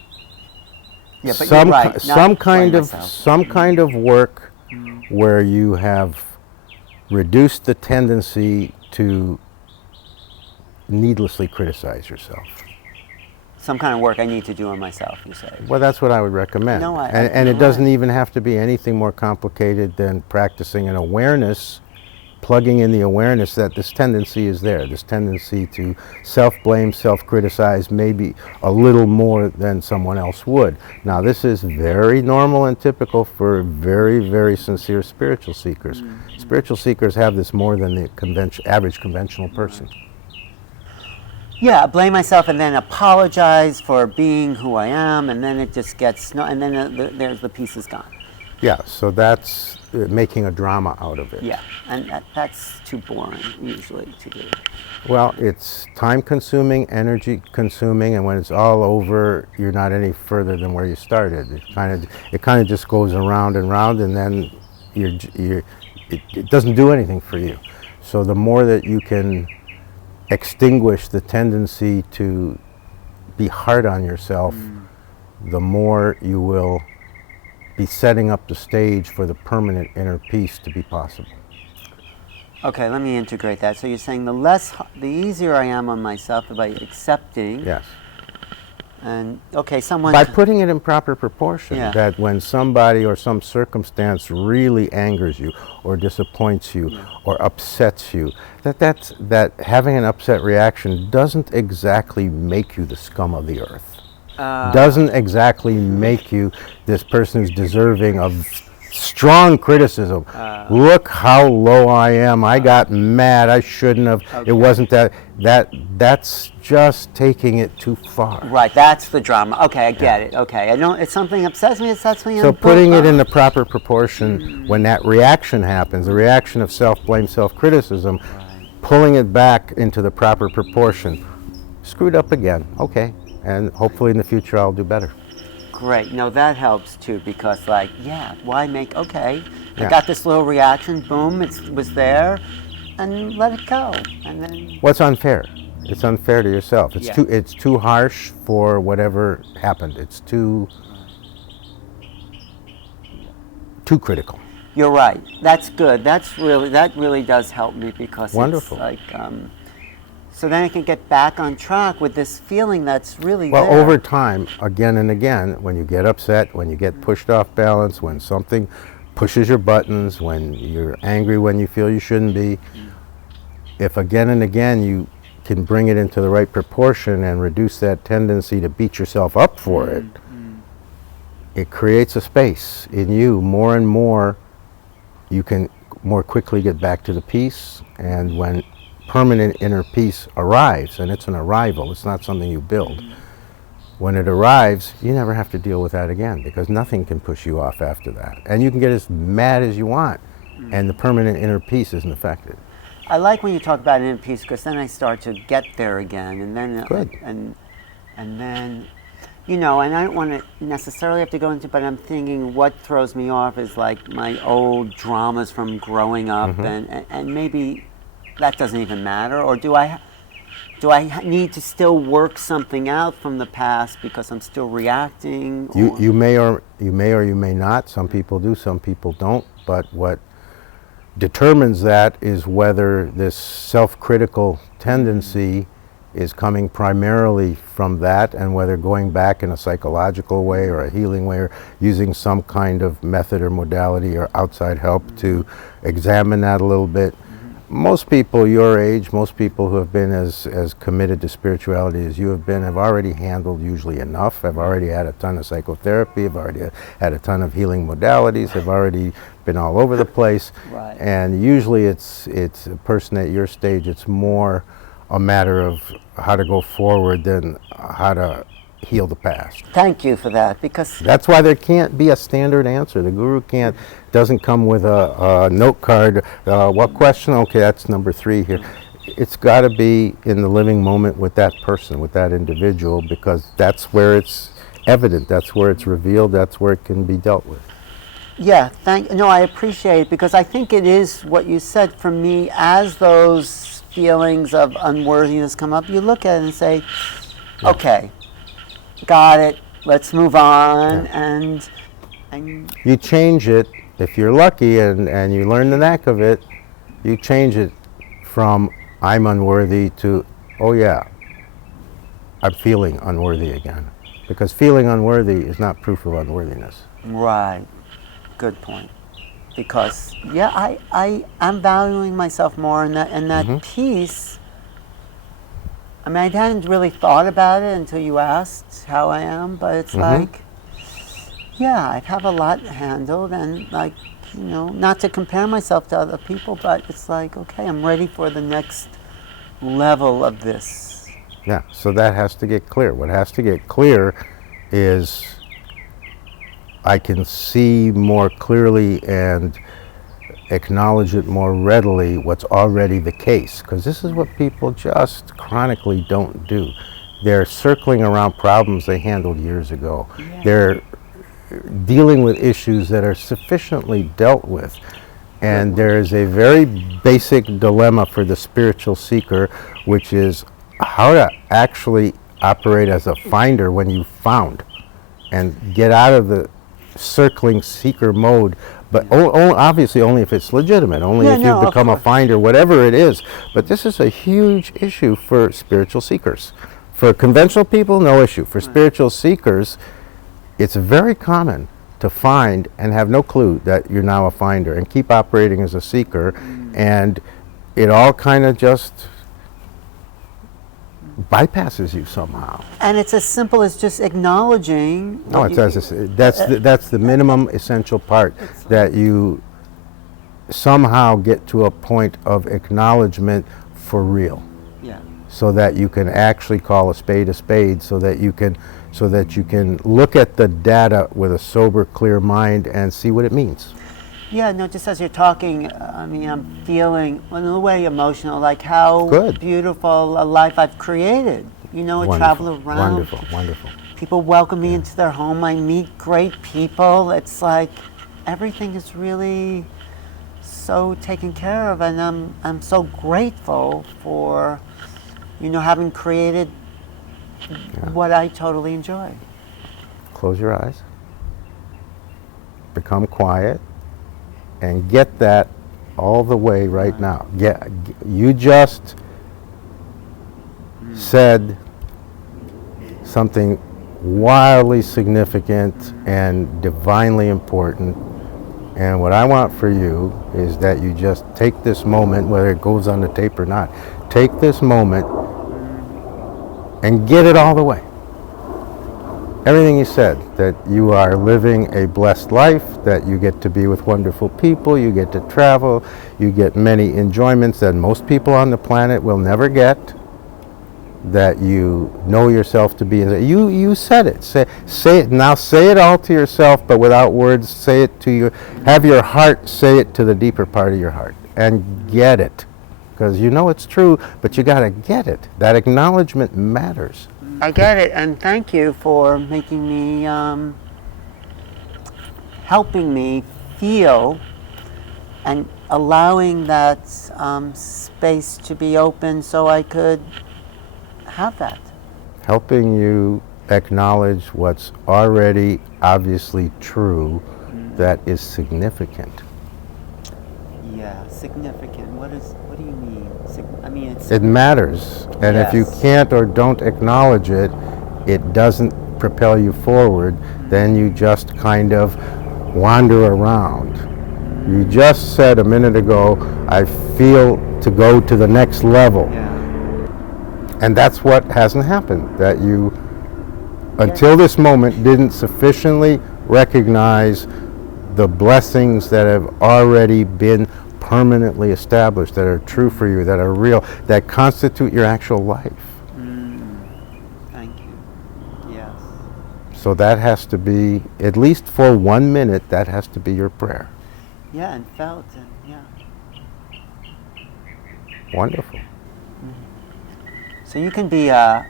Yeah, but some you're right. Not some kind blame of myself. some kind of work where you have reduced the tendency to needlessly criticize yourself. Some kind of work I need to do on myself, you say. Well, that's what I would recommend. No, and it no, doesn't even have to be anything more complicated than practicing an awareness, plugging in the awareness that this tendency is there, this tendency to self-blame, self-criticize, maybe a little more than someone else would. Now, this is very normal and typical for very, very sincere spiritual seekers. Spiritual seekers have this more than the average conventional person. Yeah, blame myself and then apologize for being who I am, and then it just gets, and then there's the piece is gone. Yeah, so that's making a drama out of it. Yeah, and that's too boring usually to do. Well, it's time consuming, energy consuming, and when it's all over, you're not any further than where you started. It kind of just goes around and round, and then it doesn't do anything for you. So the more that you can extinguish the tendency to be hard on yourself, the more you will be setting up the stage for the permanent inner peace to be possible. Okay, let me integrate that. So you're saying the easier I am on myself by accepting. Yes. And okay, someone. By putting it in proper proportion, Yeah. that when somebody or some circumstance really angers you or disappoints you or upsets you, that having an upset reaction doesn't exactly make you the scum of the earth. Doesn't exactly make you this person who's deserving of strong criticism. Look how low I am. I got mad. I shouldn't have. Okay. It wasn't that. That's just taking it too far. Right, that's the drama. Okay, I get it. Okay, I don't. If something upsets me, it upsets me. So and putting boom. it in the proper proportion when that reaction happens, the reaction of self-blame, self-criticism, pulling it back into the proper proportion. Screwed up again. Okay. And hopefully in the future I'll do better. Great. No, that helps too because, like, why make? Okay, I Yeah. got this little reaction. Boom, it was there, and let it go. And then. What's unfair? It's unfair to yourself. It's Yeah. It's too harsh for whatever happened. It's too critical. You're right. That's good. That really does help me because Wonderful. it's like. So then I can get back on track with this feeling that's really Well, there. over time, again and again, when you get upset, when you get pushed off balance, when something pushes your buttons, when you're angry when you feel you shouldn't be, if again and again you can bring it into the right proportion and reduce that tendency to beat yourself up for it, it creates a space in you. More and more, you can more quickly get back to the peace, and when permanent inner peace arrives, and it's an arrival, it's not something you build. When it arrives, you never have to deal with that again because nothing can push you off after that. And you can get as mad as you want, and the permanent inner peace isn't affected. I like when you talk about inner peace because then I start to get there again, and then Good. and then, and I don't want to necessarily have to go into, but I'm thinking what throws me off is like my old dramas from growing up, and maybe that doesn't even matter, or do I? do I need to still work something out from the past because I'm still reacting? You may or you may not. Some people do, some people don't. But what determines that is whether this self-critical tendency is coming primarily from that, and whether going back in a psychological way or a healing way, or using some kind of method or modality or outside help to examine that a little bit. Most people your age, most people who have been as committed to spirituality as you have been, have already handled usually enough, have already had a ton of psychotherapy, have already had a ton of healing modalities, have already been all over the place. Right. And usually it's a person at your stage, it's more a matter of how to go forward than how to heal the past. Thank you for that, because That's why there can't be a standard answer. The guru doesn't come with a note card. What question? Okay, that's number 3 here. It's got to be in the living moment with that person, with that individual, because that's where it's evident, that's where it's revealed, that's where it can be dealt with. yeah, I appreciate it, because I think it is what you said. For me, as those feelings of unworthiness come up, you look at it and say, okay, got it, let's move on. And You change it, if you're lucky and you learn the knack of it, you change it from I'm unworthy to, oh yeah, I'm feeling unworthy again. Because feeling unworthy is not proof of unworthiness. right, good point. Because I'm valuing myself more, and that piece. I mean, I hadn't really thought about it until you asked how I am, but it's like, yeah, I have a lot handled, and like, not to compare myself to other people, but it's like, okay, I'm ready for the next level of this. Yeah, so that has to get clear. What has to get clear is I can see more clearly and acknowledge it more readily what's already the case, because this is what people just chronically don't do. They're circling around problems they handled years ago. Yeah. They're dealing with issues that are sufficiently dealt with. And there is a very basic dilemma for the spiritual seeker, which is how to actually operate as a finder when you found, and get out of the circling seeker mode, but obviously only if it's legitimate, only if you've become a finder, whatever it is. But this is a huge issue for spiritual seekers. For conventional people, no issue. For spiritual seekers, it's very common to find and have no clue that you're now a finder, and keep operating as a seeker, and it all kind of just bypasses you somehow. And it's as simple as just acknowledging. No, that's the minimum essential part, that you somehow get to a point of acknowledgement for real, Yeah. so that you can actually call a spade, so that you can look at the data with a sober, clear mind and see what it means. Yeah, no, just as you're talking, I mean, I'm feeling, in a way, emotional, like how beautiful a life I've created. I travel around. Wonderful, wonderful. People welcome me into their home. I meet great people. It's like everything is really so taken care of, and I'm so grateful for, having created what I totally enjoy. Close your eyes. Become quiet. And get that all the way right now. You just said something wildly significant and divinely important. And what I want for you is that you just take this moment, whether it goes on the tape or not, take this moment and get it all the way. Everything you said, that you are living a blessed life, that you get to be with wonderful people, you get to travel, you get many enjoyments that most people on the planet will never get, that you know yourself to be. You said it. Say it now. Say it all to yourself, but without words. Say it to you. Have your heart say it to the deeper part of your heart, and get it, because it's true, but you got to get it. That acknowledgement matters. I get it, and thank you for making me, helping me feel, and allowing that space to be open, so I could have that? Helping you acknowledge what's already obviously true that is significant. Yeah, significant. What do you mean? I mean, it's... It matters, and if you Yes. can't or don't acknowledge it, it doesn't propel you forward, then you just kind of wander around. You just said a minute ago, I feel to go to the next level. Yeah. And that's what hasn't happened, that you, until this moment, didn't sufficiently recognize the blessings that have already been permanently established, that are true for you, that are real, that constitute your actual life. Thank you. Yes. So that has to be, at least for 1 minute, that has to be your prayer. Yeah, and felt, and yeah. Wonderful. So you can be a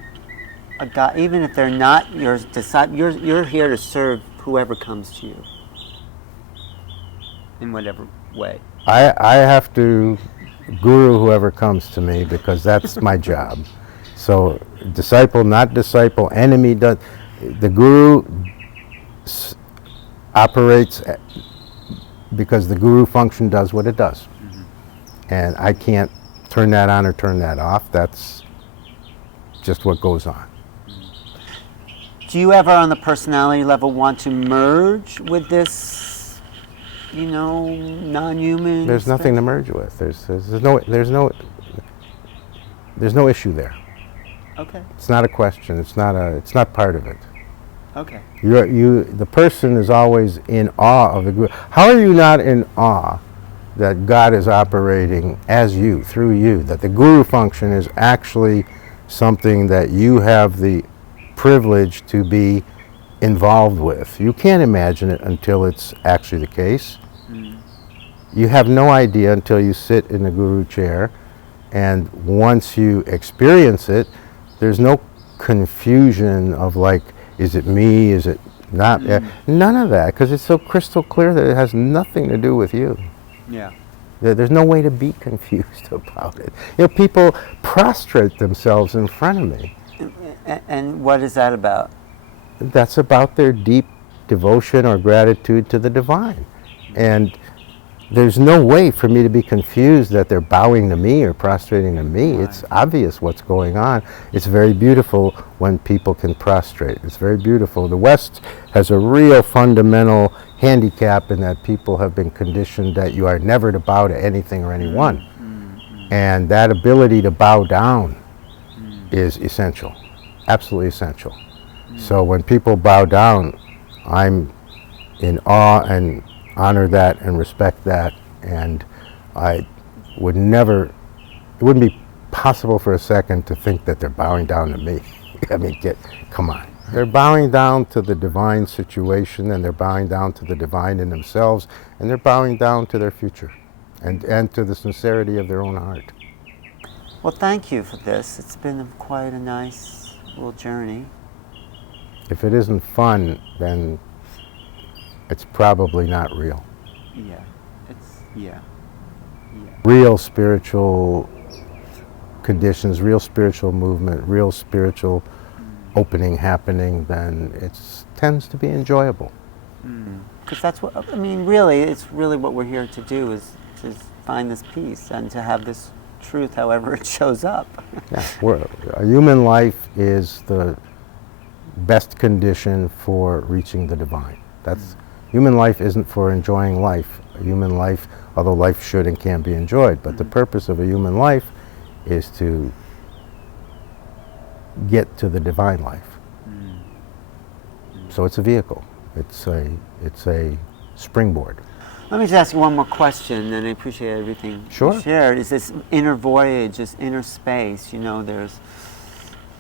guy, even if they're not your disciple. You're here to serve whoever comes to you, in whatever way. I have to guru whoever comes to me because that's my job. So disciple, not disciple, enemy, does, the guru operates because the guru function does what it does. And I can't turn that on or turn that off. That's just what goes on. Do you ever, on the personality level, want to merge with this, non-human? There's nothing to merge with. There's no issue there. Okay. It's not a question. It's not part of it. Okay. The person is always in awe of the guru. How are you not in awe that God is operating as you, through you, that the guru function is actually something that you have the privilege to be involved with? You can't imagine it until it's actually the case. You have no idea until you sit in the guru chair, and once you experience it, there's no confusion of like, is it me, is it not? None of that, because it's so crystal clear that it has nothing to do with you. Yeah. There's no way to be confused about it. People prostrate themselves in front of me. And what is that about? That's about their deep devotion or gratitude to the divine. And there's no way for me to be confused that they're bowing to me or prostrating to me. Right. It's obvious what's going on. It's very beautiful when people can prostrate. It's very beautiful. The West has a real fundamental handicap in that people have been conditioned that you are never to bow to anything or anyone. And that ability to bow down is essential, absolutely essential. So when people bow down, I'm in awe and honor that and respect that, and I would never, it wouldn't be possible for a second to think that they're bowing down to me. I mean, come on. They're bowing down to the divine situation, and they're bowing down to the divine in themselves, and they're bowing down to their future and to the sincerity of their own heart. Well, thank you for this. It's been quite a nice little journey. If it isn't fun, then it's probably not real. Yeah, yeah. Real spiritual conditions, real spiritual movement, real spiritual opening happening, then it tends to be enjoyable. Because that's what, really, it's really what we're here to do, is to find this peace and to have this truth however it shows up. Yeah, a human life is the best condition for reaching the divine. Human life isn't for enjoying life. A human life, although life should and can be enjoyed, but the purpose of a human life is to get to the divine life. So it's a vehicle. It's a springboard. Let me just ask you one more question, and I appreciate everything you shared. Is this inner voyage, this inner space?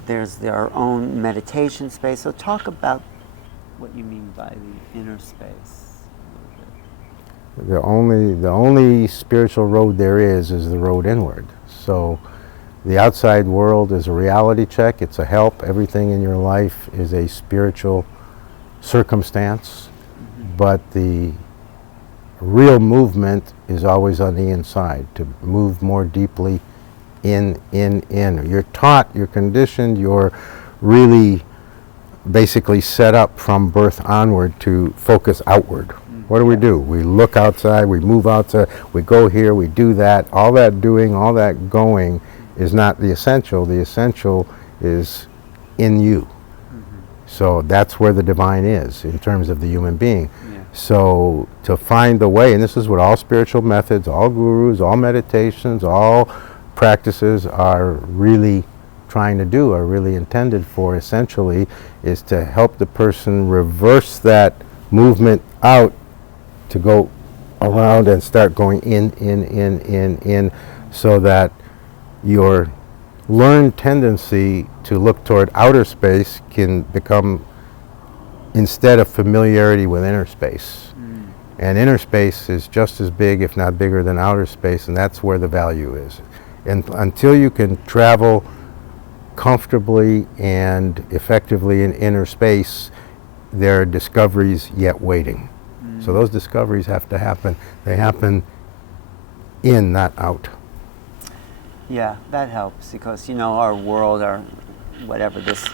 There's our own meditation space. So talk about what you mean by the inner space a little bit. The only spiritual road there is the road inward. So the outside world is a reality check. It's a help. Everything in your life is a spiritual circumstance, but the real movement is always on the inside, to move more deeply in. You're taught, you're conditioned, you're really basically set up from birth onward to focus outward. What do? We look outside, we move outside, we go here, we do that. All that doing, all that going is not the essential. The essential is in you. So that's where the divine is in terms of the human being. Yeah. So to find the way, and this is what all spiritual methods, all gurus, all meditations, all practices are really trying to do, are really intended for, essentially, is to help the person reverse that movement out to go around and start going in, so that your learned tendency to look toward outer space can become, instead of familiarity with inner space. And inner space is just as big, if not bigger, than outer space, and that's where the value is. And until you can travel comfortably and effectively in inner space, there are discoveries yet waiting. So those discoveries have to happen. They happen in, not out. Yeah, that helps, because, our world, this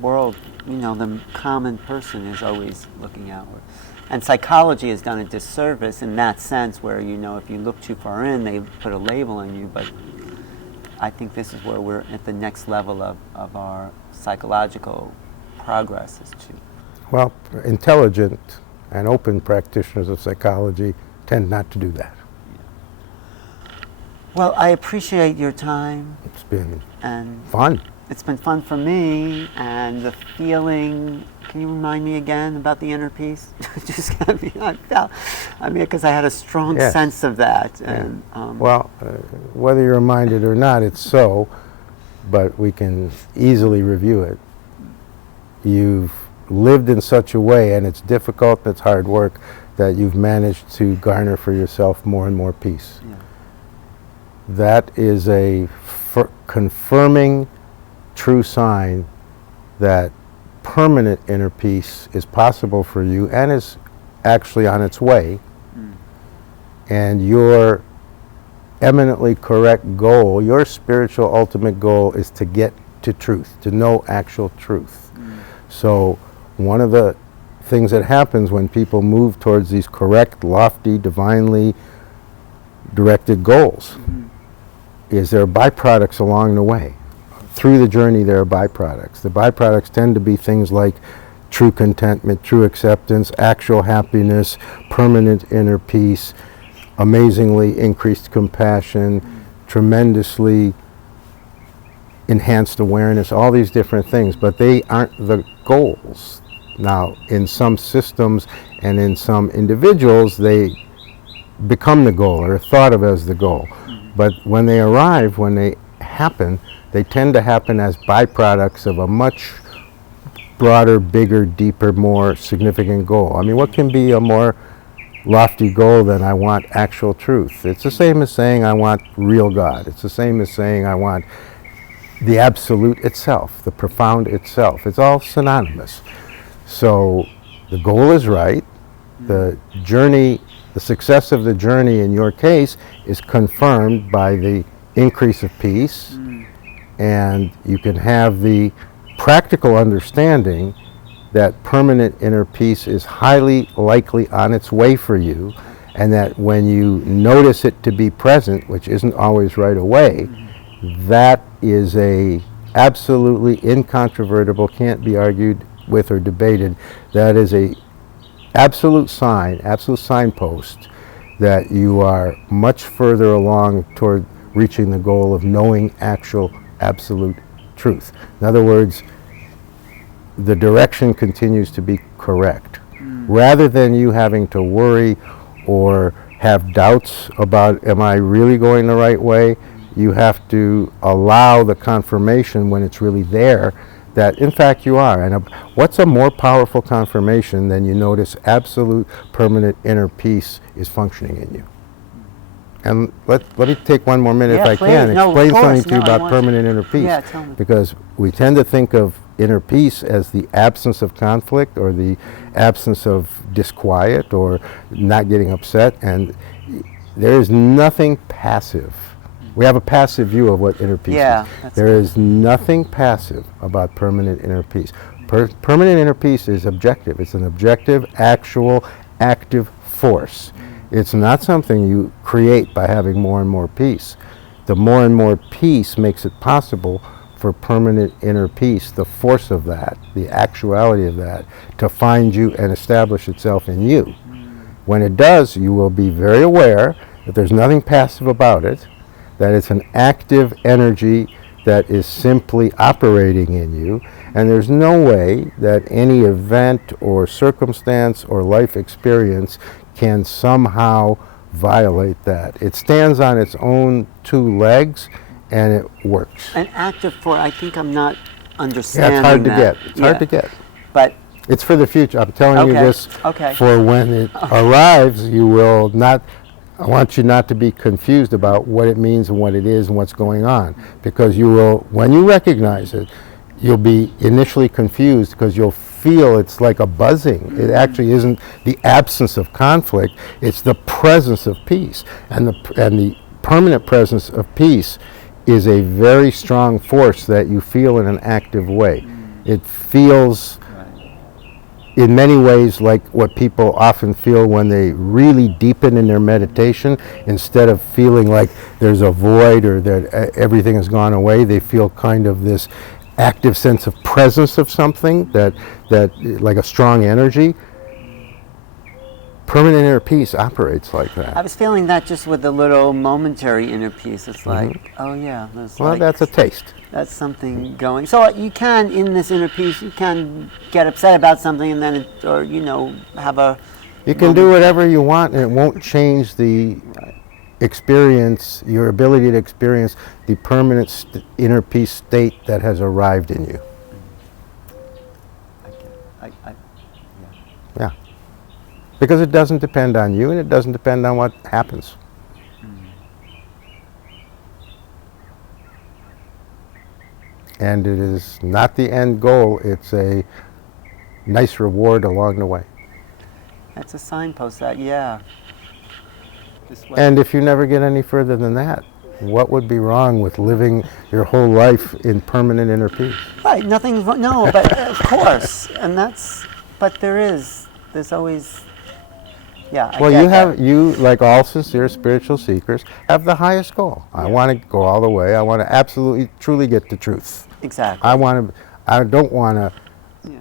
world, the common person is always looking outward. And psychology has done a disservice in that sense, where, if you look too far in, they put a label on you. But I think this is where we're at the next level of our psychological progress, is to... Well, intelligent and open practitioners of psychology tend not to do that. Well, I appreciate your time. It's been and fun. It's been fun for me, and the feeling. Can you remind me again about the inner peace? Just because I had a strong sense of that. And whether you're reminded or not, it's so. But we can easily review it. You've lived in such a way, and it's difficult, it's hard work, that you've managed to garner for yourself more and more peace. Yeah. That is a confirming true sign that permanent inner peace is possible for you and is actually on its way. And your eminently correct goal, your spiritual ultimate goal, is to get to truth, to know actual truth. So one of the things that happens when people move towards these correct, lofty, divinely directed goals is there are byproducts along the way. Through the journey, there are byproducts. The byproducts tend to be things like true contentment, true acceptance, actual happiness, permanent inner peace, amazingly increased compassion, tremendously enhanced awareness, all these different things, but they aren't the goals. Now, in some systems and in some individuals, they become the goal or are thought of as the goal. But when they arrive, when they happen, they tend to happen as byproducts of a much broader, bigger, deeper, more significant goal. I mean, what can be a more lofty goal than I want actual truth? It's the same as saying I want real God. It's the same as saying I want the absolute itself, the profound itself. It's all synonymous. So the goal is right. The journey, the success of the journey in your case is confirmed by the increase of peace, and you can have the practical understanding that permanent inner peace is highly likely on its way for you, and that when you notice it to be present, which isn't always right away, that is a absolutely incontrovertible, can't be argued with or debated, that is a absolute sign, absolute signpost that you are much further along toward reaching the goal of knowing actual absolute truth. In other words, the direction continues to be correct. Rather than you having to worry or have doubts about, am I really going the right way, you have to allow the confirmation when it's really there that in fact you are. And what's a more powerful confirmation than you notice absolute permanent inner peace is functioning in you? And let me take one more minute if I can, explain something to you about permanent inner peace. Yeah, tell me. Because we tend to think of inner peace as the absence of conflict or the absence of disquiet or not getting upset, and there is nothing passive We have a passive view of what inner peace Yeah, is. that's There good. is nothing passive about permanent inner peace. Permanent inner peace is objective. It's an objective, actual, active force. It's not something you create by having more and more peace. The more and more peace makes it possible for permanent inner peace, the force of that, the actuality of that, to find you and establish itself in you. When it does, you will be very aware that there's nothing passive about it, that it's an active energy that is simply operating in you, and there's no way that any event or circumstance or life experience can somehow violate that. It stands on its own two legs, and it works. An active force, I think I'm not Yeah, understanding it's hard to that. get. It's hard Yeah. to get. But, It's for the future. I'm telling you Okay, this okay. for when it arrives, you will not, I want you not to be confused about what it means and what it is and what's going on. Because you will, when you recognize it, you'll be initially confused because you'll feel it's like a buzzing. It actually isn't the absence of conflict, it's the presence of peace. And the permanent presence of peace is a very strong force that you feel in an active way. It feels in many ways like what people often feel when they really deepen in their meditation. Instead of feeling like there's a void or that everything has gone away, they feel kind of this active sense of presence of something, that like a strong energy. Permanent inner peace operates like I that. was feeling that just with the little momentary inner peace. It's like, oh yeah, there's Well, like, that's a taste. that's something going. So you can, in this inner peace, you can get upset about something and then, it, or you know, have a. You can do whatever you want, and it won't change the experience, your ability to experience the permanent inner peace state that has arrived in you. Yeah. Because it doesn't depend on you, and it doesn't depend on what happens. And it is not the end goal, it's a nice reward along the way. That's a signpost that, yeah. This way. And if you never get any further than that, what would be wrong with living your whole life in permanent inner peace? Right, nothing's wrong. No, but of course, and that's. But there's always. Yeah. I Well, get you that. have, you, like all sincere spiritual seekers, have the highest goal. I want to go all the way. I want to absolutely, truly get the truth. Exactly. I don't want to Yeah.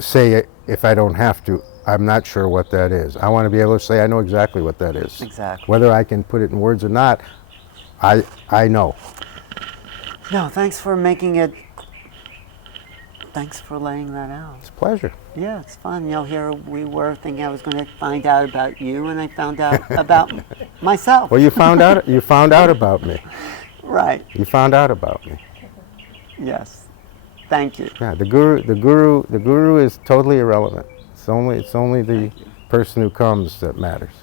say it if I don't have to. I'm not sure what that is. I want to be able to say I know exactly what that is. Exactly. Whether I can put it in words or not, I know. No, thanks for making it. Thanks for laying that out. It's a pleasure. Yeah, it's fun. You know, here we were thinking I was going to find out about you, and I found out about myself. Well, you found out. You found out about me. Right. You found out about me. Yes. Thank you. Yeah, the guru is totally irrelevant. It's only the person who comes that matters.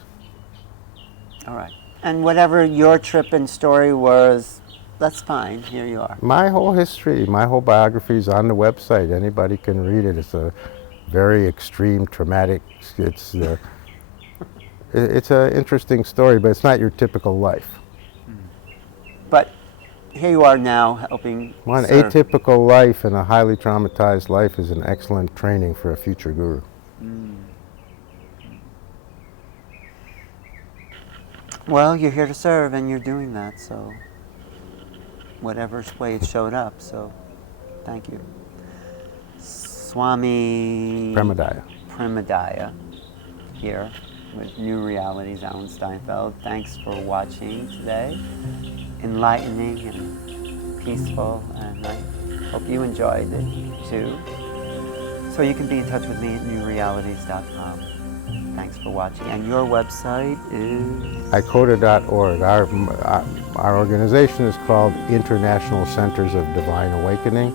All right. And whatever your trip and story was, that's fine. Here you are. My whole history, my whole biography is on the website. Anybody can read it. It's a very extreme, traumatic. It's an interesting story, but it's not your typical life. But here you are now helping One serve. atypical life and a highly traumatized life is an excellent training for a future guru. Well, you're here to serve, and you're doing that, so whatever way it showed up, so thank you. Swami Premodaya here with Newrealities, Alan Steinfeld. Thanks for watching today. Enlightening and peaceful, and I hope you enjoyed it too. So you can be in touch with me at newrealities.com. Thanks for watching. And your website is? ICODA.org. Our organization is called International Centers of Divine Awakening.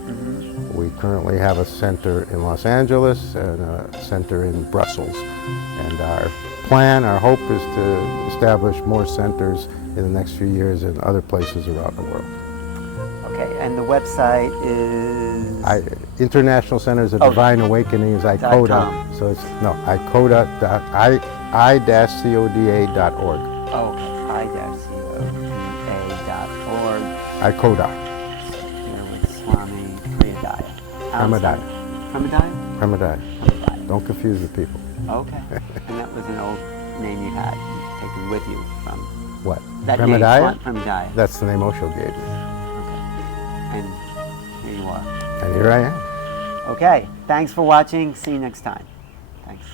We currently have a center in Los Angeles and a center in Brussels. And our plan, our hope is to establish more centers in the next few years in other places around the world. Okay, and the website is? International Centers of Divine Awakening is ICODA. .com. So it's, no, ICODA, I-CODA.org. Oh, okay, i-coda.org. I Koda. Here with Swami Premodaya. Premadya. Premadya? Premadya. Premadya. Don't confuse the people. Okay. And that was an old name you had taken with you from What? that Premadya? name, Premadya. That's the name Osho gave me. Okay. And here you are. And here I am. Okay. Thanks for watching. See you next time. Thanks.